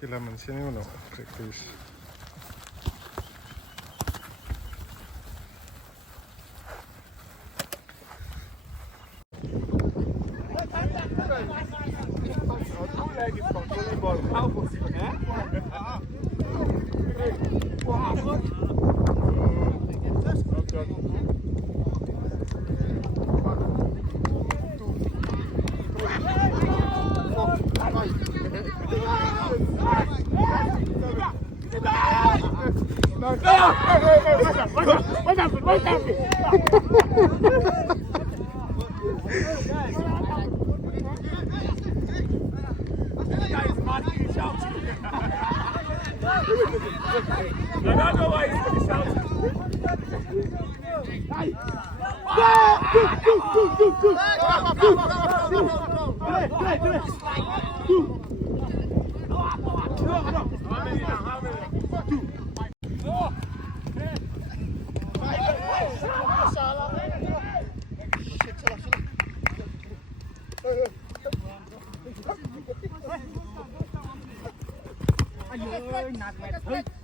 que la mencione o no, creo que es.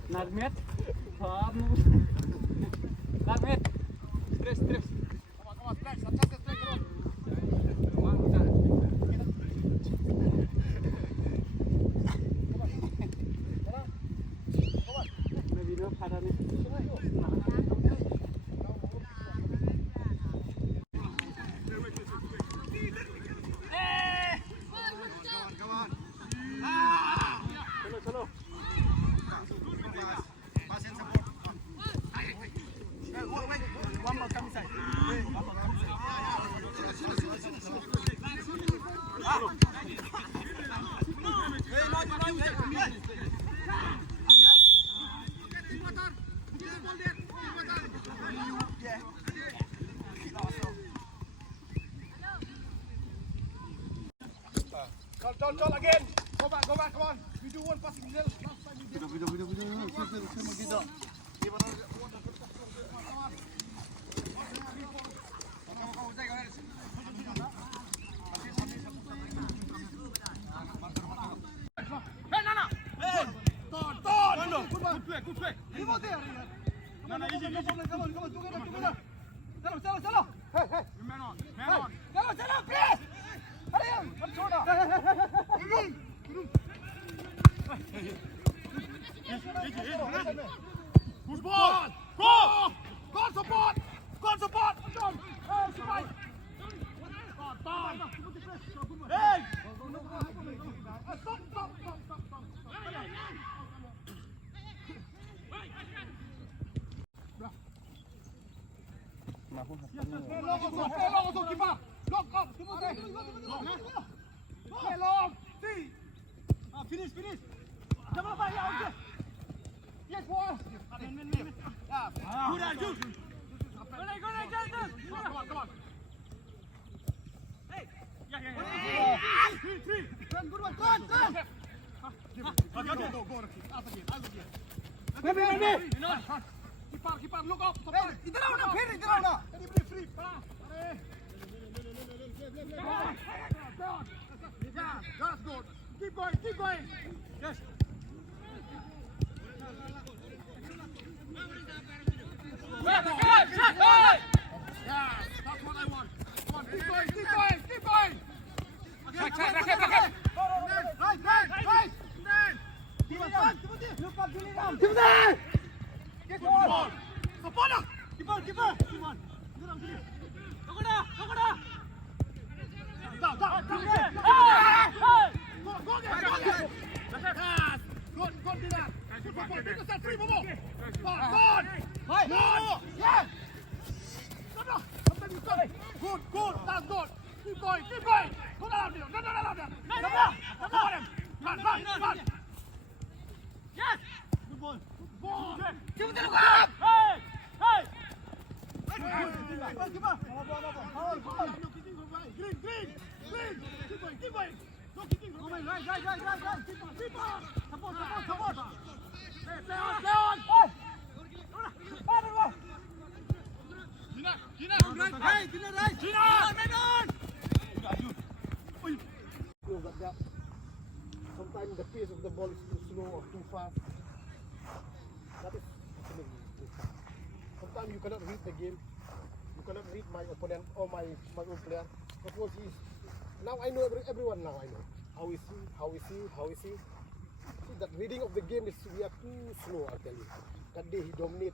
Nadmet, vamos. Nadmet, tres. Me vino para mí. Chalo. Don't again. Go back, come on. We do one passing nil. Last time we did. Good play. Leave out there. No, easy. Come on, together. Chalo. Hey. Man on. Chalo, please. Hurry up. Come on. Good ball. Go support. John. Supply. Hey. Stop. Long, keeper. Long up. Long. See. Finish. Come on, yes, boy. Good. Go, come on. Hey. Yeah. 3. Good one. Okay. Go. Ready. Keeper, look up. Iधर आओ ना. Free pass. Yeah, that's good. Keep going. Yes. Yeah, that's what I want. Come on, keep going. Check. Right. Look up, Bodoland. Get on. Support. Keeper. Come on. Go down. Down. Go there. Good, do that. Support. Take yourself free, Momo. Good. Yes. No. Good. That's good. Keep going. Go down there. No. Run. Yes. Good ball. Give it to the goal. Hey. Keep on. Green. Keep going. No kicking. Right. Keep on. Support. Play on. Gina. Right. Gina. Man on. Sometimes the pace of the ball is too slow or too fast. That is happening. Sometimes you cannot read the game. You cannot read my opponent or my own player. Because he's now I know everyone now I know. How is he? How is he? How is he? See that reading of the game is we are too slow, I tell you. That day he dominated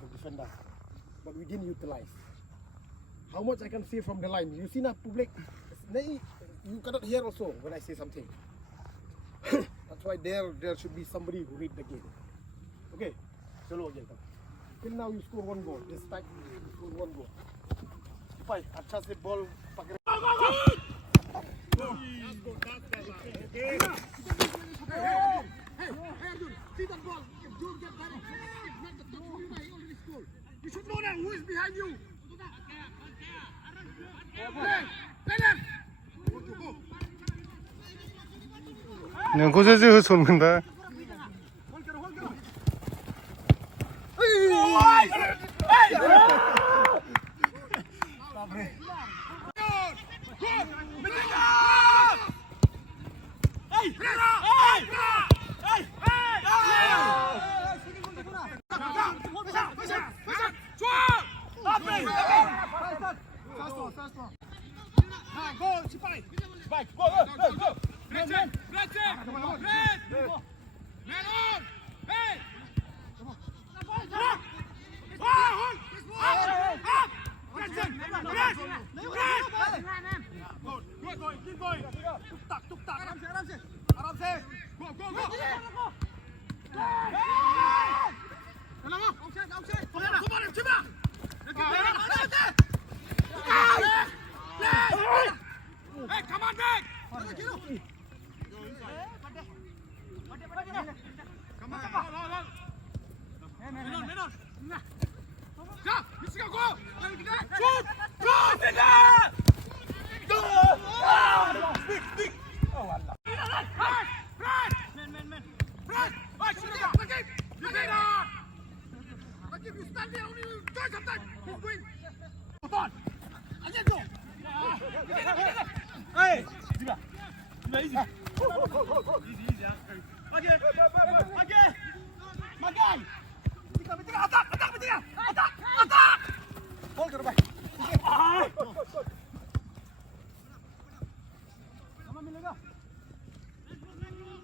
the defender. But we didn't utilize. How much I can say from the line? You see now public. You cannot hear also when I say something. That's why there should be somebody who read the game. Okay, slow again. Till now you score 1 goal. This time you score 1 goal. If I adjust the ball, see that ball. If you get direct, not the touch you already scored. You should know that who is behind you. 그냥 고세지 손는다.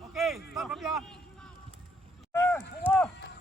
Okay, start from here. Play.